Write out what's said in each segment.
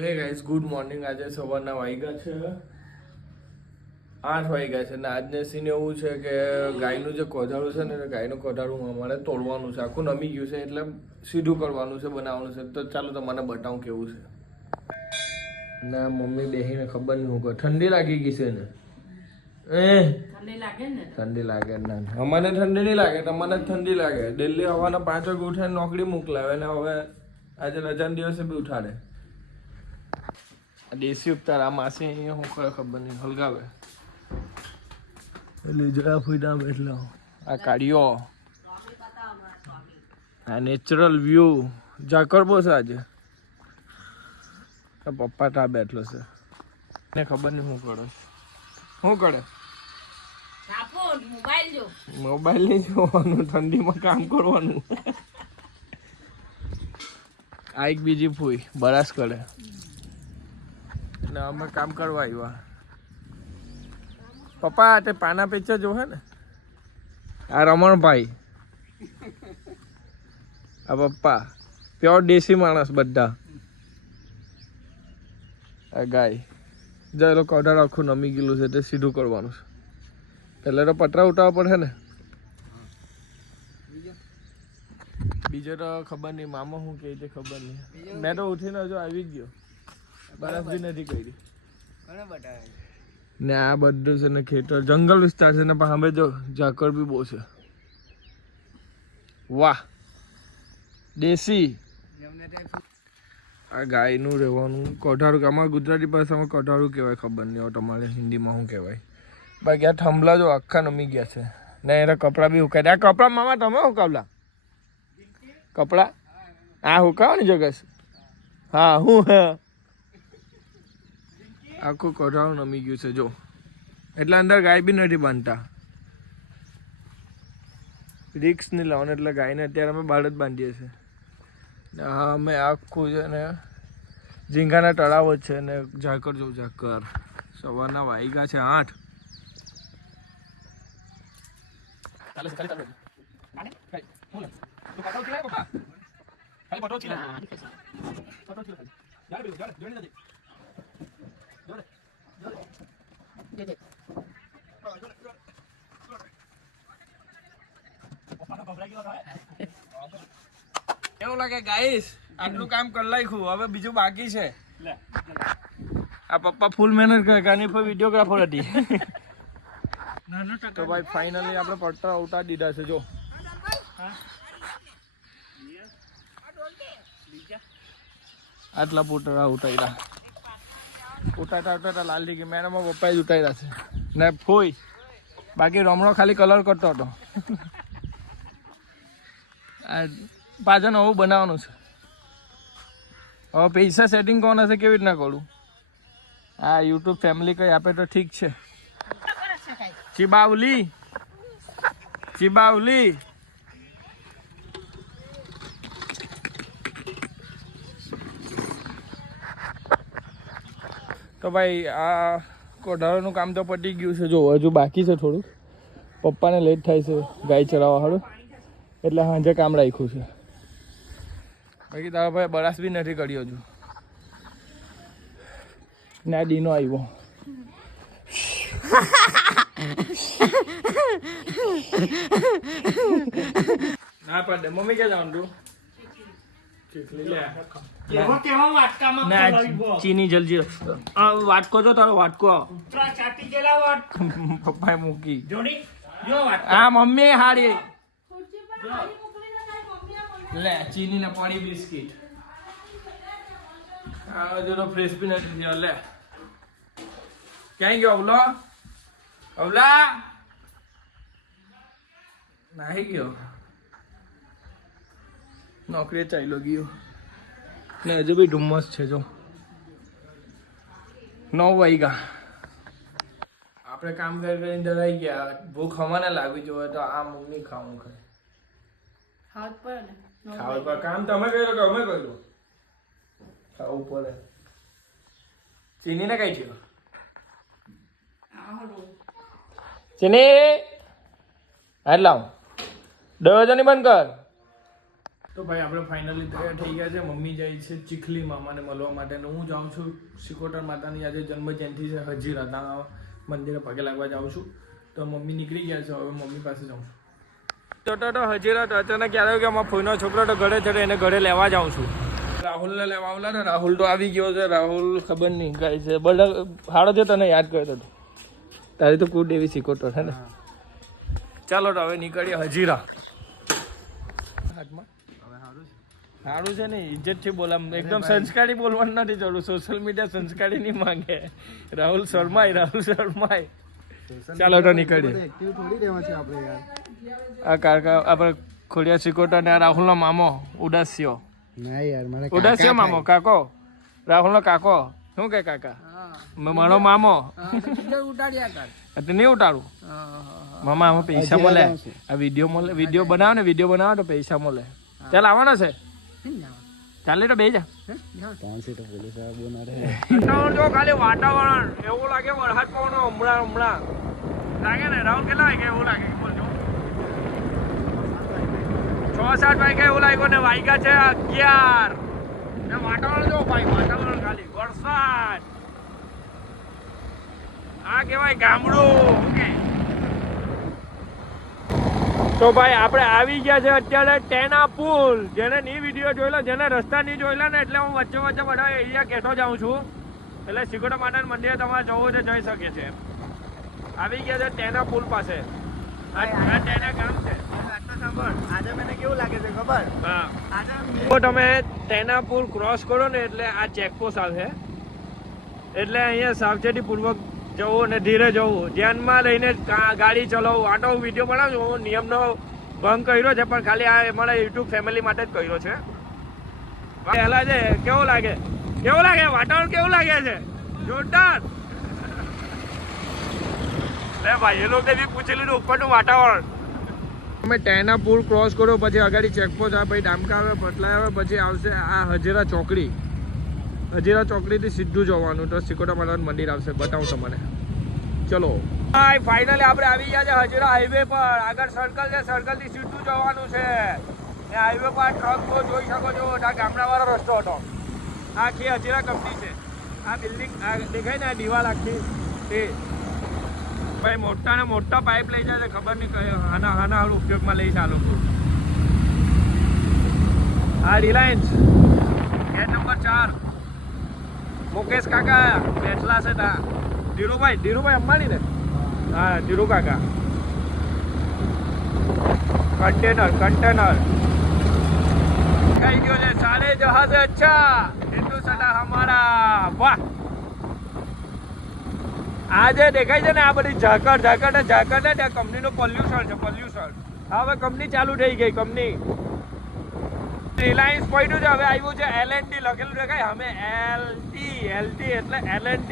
તો હે guys good morning. આજે સવારના વાગ્યા છે 8 વાગ્યા છે ને આજને સીન એવું છે કે ગાયનું જે કોઠારું છે ને ગાયનું કોઠારું અમારે તોડવાનું છે. આખું નમી ગયું છે એટલે સીધું કરવાનું છે, બનાવવાનું છે. તો ચાલો તમને બતાવું કેવું છે. ના મમ્મી બેહીને ખબર નહીં હું કહું. ઠંડી લાગી ગઈ છે ને ઠંડી લાગે ને અમને ઠંડી નહીં લાગે, તમને ઠંડી લાગે. દિલ્હી હવાના 5 વાગે ઉઠે નોકરી મોકલાવે ને હવે આજે રજાના દિવસે બી ઉઠાડે. દેશી ઉપતાર આ માસી અહીંયા હું કરે ખબર નહીં હલગાવે એટલે જરા ફૂટા બેઠલો. આ કાઢ્યો આ નેચરલ વ્યૂ ઝાકર બહુ છે આજે. પપ્પા તા બેઠલો છે ને ખબર નહીં શું કરે મોબાઈલ નહીં જોવાનું, ઠંડીમાં કામ કરવાનું. આ એક બીજી ફૂઈ બરાસ કરે ને અમે કામ કરવા આવ્યા. પપ્પા તે પાના પેચા જો હે ને આ રમણભાઈ, આ પપ્પા પ્યોર દેશી માણસ બધા. આ ગાય જે લોકો અઢાર આખું નમી ગયેલું છે તે સીધું કરવાનું છે. પહેલાં તો પતરા ઉઠાવવા પડે ને. બીજો તો ખબર નહીં, મામા શું કહે છે ખબર નહીં. મેં તો ઉઠીને હજુ આવી જ ગયો, બરફ બી નથી કરી. ને આ બધું છે ને ખેતર જંગલ વિસ્તાર છે ને પણ હવે જો ઝાકળ બી બહુ છે. વાહ દેશી. આ ગાયનું રહેવાનું કોઠારું, અમારા ગુજરાતી ભાષામાં કોઠારું કહેવાય, ખબર નહીં હવે તમારે હિન્દીમાં શું કહેવાય. બાકી આ થંભલા જો આખા નમી ગયા છે ને એના કપડાં બી હુકાય. આ કપડાં મામા તમે હુકાવલા કપડાં? આ હુકાવવાની જગસ. હા હું હે આખું કોઠારું નમી ગયું છે જો. એટલે અંદર ગાય બી નથી બાંધતા, રિક્સ નહીં લાવવાનું. એટલે ગાયને અત્યારે અમે બહાર જ બાંધીએ છીએ. હા અમે આખું છે ને ઝીંગાના તળાવ જ છે ને ઝાકર જો ઝાકર. સવારના વાગ્યા છે 8. એવું લાગે ગાઈસ આટલું કામ કરી નાખ્યું, હવે બીજું બાકી છે. આ પપ્પા ફૂલ મહેનત કરે, કાની પર વિડીયોગ્રાફર હતી. તો ભાઈ ફાઇનલી આપણે પટ્ટા ઉતારી દીધા છે જો. આટલા પોટરા ઉતાર્યા. ઉતારતા લાલ ડી મેડમ પપ્પાએ જ ઉતાર્યા છે ને ફોઈ. બાકી રમણો ખાલી કલર કરતો હતો. આ પાછળ નવું બનાવવાનું છે. હવે પૈસા સેટિંગ કોણ હશે કેવી રીતના કરું? હા યુટ્યુબ ફેમિલી કંઈ આપે તો ઠીક છે. ચીબાવલી તો ભાઈ આ કોઢારોનું કામ તો પતી ગયું છે જો. હજુ બાકી છે થોડુંક. પપ્પાને લેટ થાય છે ગાય ચરાવવા હારું એટલે સાંજે કામ રાખ્યું છે. બાકી તારા ભાઈ બરાસ બી નથી કર્યો હજુ. ને આ દીનો આવ્યો. ના પડે મમ્મી ક્યાં જવાનું તું? ચીની જલ્દી વાટકો જો તારો વાટકો પપ્પાએ મૂકી. હા મમ્મી હારી લે ચીની ને પાણી બિસ્કીટ. હા હજુ તો ફ્રેશ બી નથી થયો. લે ક્યાં ગયો અવલા નાહી ગયો, નોકરી ચાલ્યો ગયો ને હજુ બી ધુમ્મસ છે જો. 9 વાગ્યા આપણે કામ કરીને જણાઈ ગયા. ભૂખ હવાને લાગી જોઈએ તો આ મમ્મી ખાવું ખાય ખાવું પડે. કામ તમે કર્યું કે અમે કર્યું? ખાવું પડે. ચીની ને કઈ થયો? ચીની હાલ લાવ દરવાજો ની બંધ કર. તો ભાઈ આપણે ફાઇનલી તૈયાર થઈ ગયા છે. મમ્મી જાય છે ચીખલી મામાને મળવા માટે અને હું જાઉં છું સિકોટર માતાની આજે જન્મ જયંતિ છે હજીરા, ત્યાં મંદિરે પગે લાગવા જાઉં છું. તો મમ્મી નીકળી ગયા છે, હવે મમ્મી પાસે જાઉં છું. તો હજીરા તો અચાનક ક્યારે કે અમારા ફોઈનો છોકરો તો ઘરે છે, એને ઘરે લેવા જાઉં છું. રાહુલને લેવા આવલા ને, રાહુલ તો આવી ગયો છે. રાહુલ ખબર નહીં કાંઈ છે, બધા હાડો છે, તને યાદ કર્યો હતો. તારી તો કુડ એવી સિકોટર છે ને. ચાલો તો હવે નીકળીએ હજીરા. હાથમાં સારું છે ને, ઇજ્જતથી બોલા, એકદમ સંસ્કારી બોલવાનું નથી જરૂર. સોશિયલ મીડિયા સંસ્કારી નહીં માંગે. રાહુલ શર્માય. ચાલો તો નીકળીએ. આ કાકા આપણે ખોડિયા સિકોટર ને રાહુલનો મામો ઉદાસ્યો. ઉદાસ્યો મામો, કાકો રાહુલનો કાકો. શું કે કાકા મારો મામો નહીં ઉતારું. મામા આમાં પૈસા મળે, આ વિડીયો બનાવો ને, વિડીયો બનાવો તો પૈસા મળે. ચાલ આવવાનો છે, ચાલે તો બે જા. જો ખાલી વાતાવરણ એવું લાગે વરસાદ પવનો હમણાં લાગે ને. રાહુલ કેટલા વાગે એવું લાગે બોલજો? 6-7 વાગે એવું લાગ્યું ને વાગ્યા છે 11. વાતાવરણ જો ભાઈ, વાતાવરણ ખાલી વરસાદ. આ કેવાય ગામડું. ઓકે તો ભાઈ આપણે આવી ગયા છે અત્યારે ટેના પુલ. જેને ની વિડીયો જોયેલો, જેને રસ્તા નહીં જોયેલા ને, એટલે હું વચ્ચે બધા એરિયા કહેતો જાઉં છું. એટલે સિકોટર માતાના મંદિરે તમારે જવું છે, જઈ શકે છે. આવી ગયા છે ટેના પુલ પાસે. આ ટેના ગામ છે. આજે મને કેવું લાગે છે ખબર? હા, આજે તમે ટેના પુલ ક્રોસ કરો ને એટલે આ ચેકપોસ્ટ આવે. એટલે અહીંયા સાવચેતી પૂર્વક જવું ને ધીરે જવું, ધ્યાનમાં લઈને ગાડી ચલાવવું. આટો હું વિડીયો બનાવું છું, હું નિયમનો ભંગ કર્યો છે, પણ ખાલી આ મારા યુટ્યુબ ફેમિલી માટે જ કર્યો છે. પહેલા છે કેવું લાગે વાતાવરણ કેવું લાગે છે? જોરદાર. લે ભાઈ, એ લોકો બી પૂછી લીધું ઉપરનું વાતાવરણ. તમે ટેના પુલ ક્રોસ કરો પછી આગળ ચેકપોસ્ટ આવે, પછી ડામકા આવે, પટલા આવે, પછી આવશે આ હજીરા ચોકડી. હજીરા ચોકડીથી સીધું જવાનું તો સિકોટર માતાનું મંદિર આવશે. બતાવું તમને. ચલો ભાઈ, ફાઇનલી આપણે આવી ગયા છે હજીરા હાઈવે પર. આગળ સર્કલ છે, સર્કલથી સીધું જવાનું છે. એ હાઈવે પર ટ્રક જોઈ શકો છો. આ ગામડાવાળો રસ્તો હતો. આખી હજીરા કંપની છે. આ બિલ્ડિંગ દેખાય ને, આ દિવાલ આખી તે ભાઈ મોટા પાઇપ લઈ જાય છે. ખબર નહીં કયો હાના ઉપયોગમાં લઈ ચાલો. આ રિલાયન્સ ગેટ નંબર 4. મુકેશ કાકા બેઠલા છે ત્યાં. ધીરુભાઈ અંબાણી ને? હા, ધીરુ કાકા. કન્ટેનર કઈ ગયો છે. સારે જહાજ અચ્છા, હિન્દુસ્તાન હમારા. વાહ, આ જે દેખાય છે ને, આ બધી ઝાકળ ને ત્યાં કંપનીનું પોલ્યુશન છે. હવે કંપની ચાલુ થઈ ગઈ. કંપની રિલાયન્સ પડ્યું છે, હવે આવ્યું છે L&T લખેલું દેખાય. અમે LT એટલે L&T.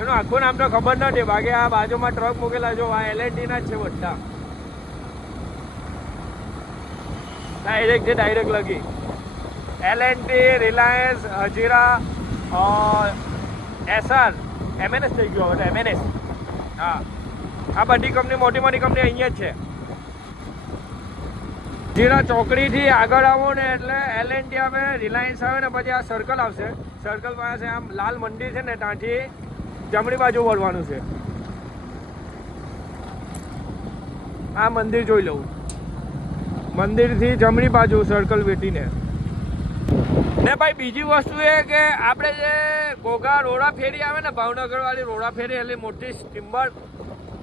એનું આખું નામ તો ખબર નથી. બાકી આ બાજુમાં ટ્રક મૂકેલા જો, આ L&T ના જ છે બધા. ડાયરેક્ટ લગી L&T, Reliance, Hazira, SR, MNS થઈ ગયો હવે. MNS, હા, આ બધી કંપની મોટી કંપની અહીંયા જ છે. હજીરા ચોકડીથી આગળ આવો ને એટલે L&T આવે, રિલાયન્સ આવે ને પછી આ સર્કલ આવશે. સર્કલ પાસે આમ લાલ મંદિર છે ને, ત્યાંથી જમણી બાજુ વળવાનું છે. આ મંદિર જોઈ લઉં. મંદિરથી જમણી બાજુ સર્કલ વેટીને. ને ભાઈ બીજી વસ્તુ એ કે આપણે જે ઘોઘા રોડા ફેરી આવે ને, ભાવનગર વાળી રોડા ફેરી, એટલે મોટી સ્ટીમર,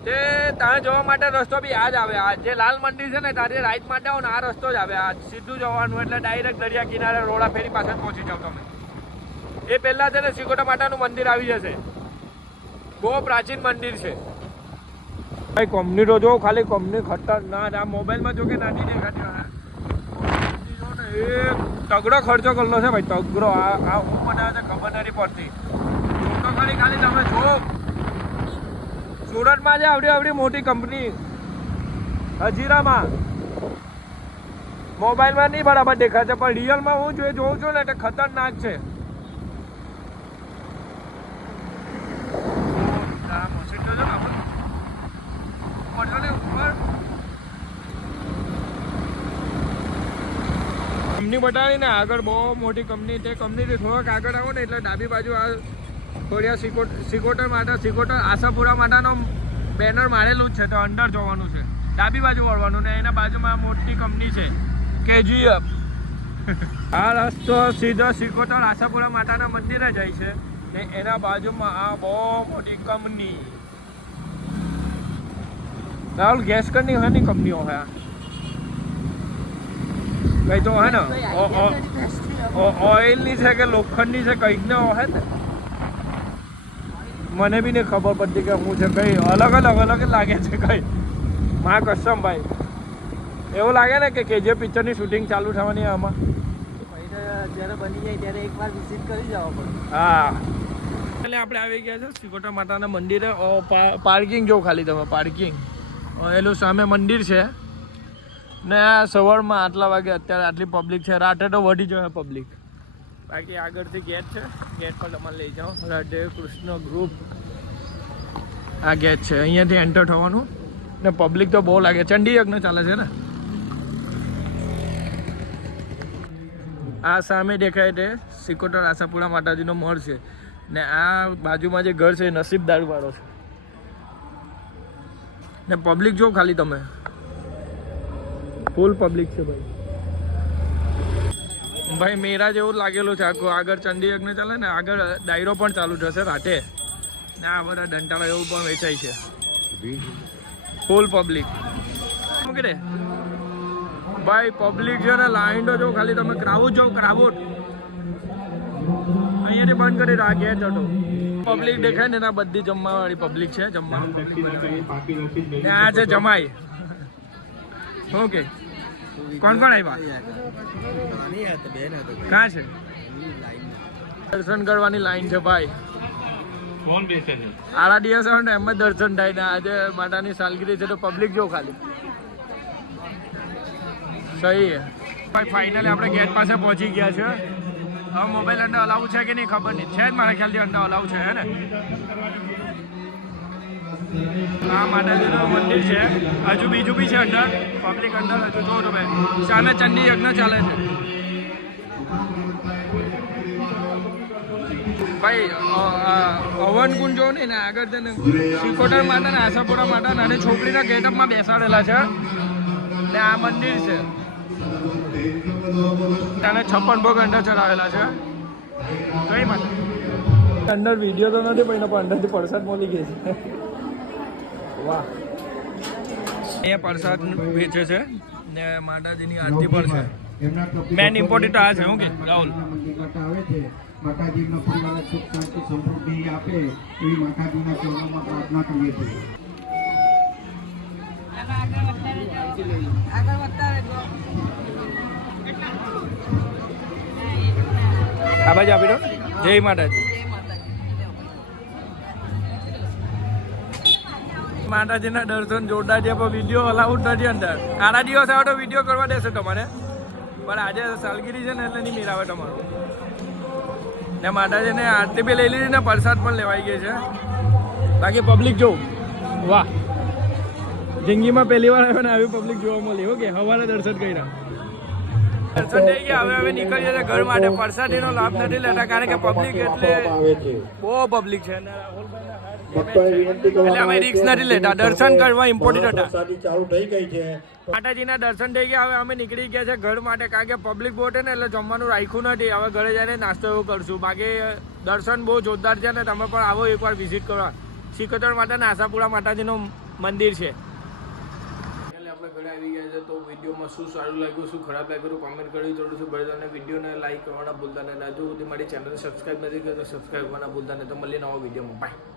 તે ત્યાં જવા માટે રસ્તો બી આ જ આવે. આ જે લાલ મંદિર છે ને, ત્યાંથી રાઈટ માટે આવો ને આ રસ્તો જ આવે. આ સીધું જવાનું એટલે ડાયરેક્ટ દરિયા કિનારે રોડા ફેરી પાસે પહોંચી જાવ તમે. એ પહેલાં છે ને સિકોટર માતાનું મંદિર આવી જશે. બહુ પ્રાચીન મંદિર છે ભાઈ. કંપની તો જો ખાલી કંપની ખતરનાક. આ મોબાઈલમાં જો કે નાની દેખાતી, એક તગડો ખર્ચો કરેલો છે ભાઈ, તગડો. આ હું બનાવે છે ખબર નથી પડતી. તો ખાલી તમે જો સુરતમાં છે આવડી મોટી કંપની, હજીરામાં મોબાઈલમાં નહીં બરાબર દેખાય છે, પણ રિયલમાં હું જોઉં છું ને એટલે ખતરનાક છે. કંપની બતાવી ને આગળ બહુ મોટી કંપની, તે કંપનીથી થોડાક આગળ આવો ને એટલે ડાબી બાજુ આ ખોડિયા સિકોટર માટે સિકોટર આશાપુરા માટેનો બેનર મારેલું જ છે, તો અંદર જોવાનું છે, ડાબી બાજુ વળવાનું ને એના બાજુમાં મોટી કંપની છે KGF. આ રસ્તો સીધો સિકોટર આશાપુરા માતાના મંદિરે જાય છે ને એના બાજુમાં આ બહુ મોટી કંપની. રાहुल गैस करनी है नहीं कंपनी है कहीं तो है ना ऑयल नहीं है कि लोखंड नहीं है कहीं ना है ने મને બી નહીં ખબર પડતી કે હું છે કઈ અલગ લાગે છે કઈ મા કસમ ભાઈ એવું લાગે ને કે KGF પિક્ચરની શૂટિંગ ચાલુ થવાની આમાં જ્યારે બની જાય ત્યારે એકવાર વિઝિટ કરી જવા પડે. હા એટલે આપણે આવી ગયા છે સિકોટા માતાના મંદિરે. પાર્કિંગ જો ખાલી તમે પાર્કિંગ એલું સામે મંદિર છે ને આ સવારમાં આટલા વાગે અત્યારે આટલી પબ્લિક છે, રાતે તો વધી જાય પબ્લિક. બાકી આગળથી ગેટ છે, ગેટ પર તમારે લઈ જાઓ. રાધે કૃષ્ણ ગ્રુપ આ ગેટ છે, અહીંયાથી એન્ટર થવાનું ને પબ્લિક તો બહુ લાગે. ચંડી યજ્ઞ ચાલે છે ને આ સામે દેખાય તે સિકોટર આશાપુરા માતાજીનો મઢ છે ને આ બાજુમાં જે ઘર છે એ નસીબદાર વાળો છે ને પબ્લિક જો ખાલી તમે ફૂલ પબ્લિક છે ભાઈ મેરા જેવું લાગેલું છે આખું. આગળ ચંડી યજ્ઞ ચાલે ને આગળ ડાયરો પણ ચાલુ થશે રાતે ને આ બધા દંટાળા એવું પણ વેચાય છે. ફૂલ પબ્લિક કે ભાઈ પબ્લિક છે ને લાઈન તો જો ખાલી તમે ક્રાઉડ જો ક્રાઉડ અહીંયાથી બંધ કરી દો. આ ગેટ હતો પબ્લિક દેખાય ને એના બધી જમવા વાળી પબ્લિક છે. જમવા ને આ છે જમાઈ. ઓકે કોણ આવ્યા ક્યાં છે? દર્શન કરવાની લાઈન છે ભાઈ. આડા દિવસ આવે ને એમ જ દર્શન થાય ને આજે માતાની સાલગીરી છે તો પબ્લિક જો ખાલી સહી હે ભાઈ. ફાઇનલી આપણે ગેટ પાસે પહોંચી ગયા છે. હવે મોબાઈલ અંદર અલાઉ છે કે નહીં ખબર નહીં, છે જ મારા ખ્યાલથી અંદર અલાઉ છે હે ને. આ માતાજીનું મંદિર છે, હજુ બીજું બી છે અંદર પબ્લિક અંદર હજુ જો તમે સામે ચંડી યજ્ઞ ચાલે છે ભાઈ. હવન કુંડ જો ને આગળ છે ને સિકોટર માતા ને આશાપુરા માતા અને છોકરીના ગેટઅપમાં બેસાડેલા છે ને આ મંદિર છે. ત્યાં 56 ભોગ અંદર ચડાવેલા છે. કઈ માતા અંદર વિડીયો તો નથી પણ અંદરથી પ્રસાદ મળી ગઈ છે. વાહ અહીંયા પ્રસાદ વેચે છે ને માતાજીની આરતી પણ છે. મેન ઇમ્પોર્ટન્ટ આ છે શું કે રાહુલ માતાજીનો પરિવાર સુખ શાંતિ સમૃદ્ધિ આપે એવી માતાજીના ચરણોમાં પ્રાર્થના કરીએ છીએ. આ બાજુ આપી દો. જય માતાજી. માતાજીના દર્શન જોરદાર છે પણ વિડીયો અલાઉડ નથી અંદર. આના દિવસ આવે તો વિડીયો કરવા દેશે તમારે પણ આજે સાલગીરી છે ને એટલે નહીં મેળ આવે તમારું. ને માતાજીને આરતી બી લઈ લીધી ને પ્રસાદ પણ લેવાઈ ગઈ છે. બાકી પબ્લિક જો વાહ જિંદગીમાં પહેલી વાર આવ્યો ને આવી પબ્લિક જોવા મળી. ઓકે હવારે દર્શન કર્યા, દર્શન થઈ ગયા. હવે નીકળીએ છીએ ઘર માટે. પ્રસાદીનો લાભ નથી લેતા કારણ કે પબ્લિક એટલે બહુ પબ્લિક છે ને એટલે અમે રિસ્ક નથી લેતા. દર્શન કરવા ઇમ્પોર્ટન્ટ હતા. માતાજીના દર્શન થઈ ગયા. હવે અમે નીકળી ગયા છે ઘર માટે કારણ કે પબ્લિક બહુ છે ને એટલે જમવાનું રાખ્યું નથી. હવે ઘરે જઈને નાસ્તો એવું કરશું. બાકી દર્શન બહુ જોરદાર છે ને તમે પણ આવો એકવાર વિઝિટ કરવા. સિકોતર માતાના આશાપુરા માતાજીનું મંદિર છે. આપણે ઘરે આવી ગયા છે તો વિડીયોમાં શું સારું લાગ્યું શું ખરાબ લાગ્યું કોમેન્ટ કરી જોડું છું. બરાબર અને વિડીયોને લાઈક કરવાના ભૂલતા નહીં. હજુ સુધી મારી ચેનલને સબસ્ક્રાઈબ નથી કરી તો સબસ્ક્રાઈબ કરવાના ભૂલતા નહીં. તો મળીએ નવા વિડીયોમાં. બાય.